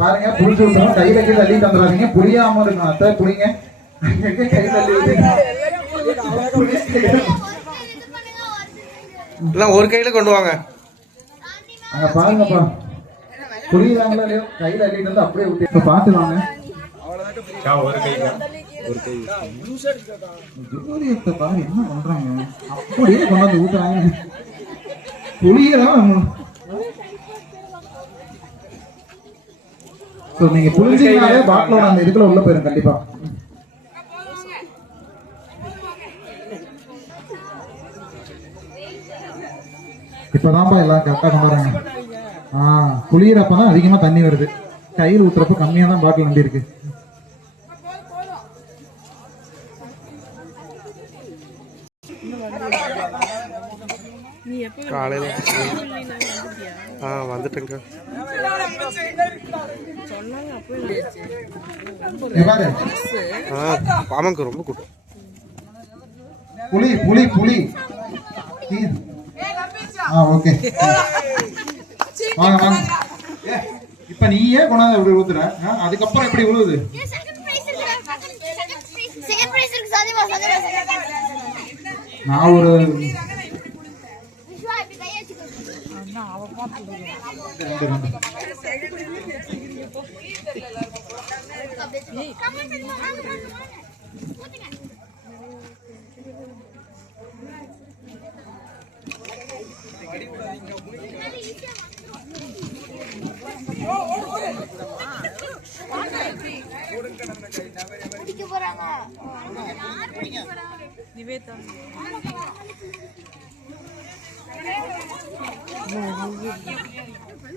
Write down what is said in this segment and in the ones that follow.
பாருங்க புளிச்சு விட்டுரும், கையில கீழே அள்ளி தந்துடாதீங்க, புளியாம இருக்கணும். அத்தை புளிங்க, கையில அள்ளி ஒரு கையில கொண்டு வாங்க. அங்க பாருங்கப்பா, புளியுதாங்களா இல்லையோ, கையில அள்ளிட்டு வந்து அப்படியே விட்டு பார்த்து வாங்க. ஜோதியத்தை பாரு என்ன பண்றாங்க, அப்படியே கொண்டாந்து ஊட்டுறாங்க. புளியதான் நீங்க புளிஞ்சிங்கனாலே பாட்டிலோட அந்த இதுக்குள்ள உள்ள போயிடும் கண்டிப்பா. இப்பதான்ப்பா எல்லாம் கரெக்டா கொண்டாடுறாங்க. புளியறப்பதான் அதிகமா தண்ணி வருது, கையில் ஊத்துறப்ப கம்மியா தான் பாட்டில் நம்பி இருக்கு. காலையில வந்துட்டுங்க. ஆமாங்க, ரொம்ப கூட்டம். புளி புளி புளி. ஓகே வாங்க வாங்க. இப்ப நீ ஏன் கொண்டாந்து அப்படி ஊத்துற, அதுக்கப்புறம் எப்படி விழுவுது? நான் ஒரு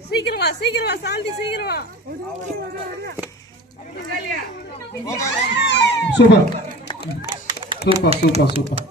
சீக்கிரமா சீக்கிரமா சாந்தி சீக்கிரமா. Super super super super.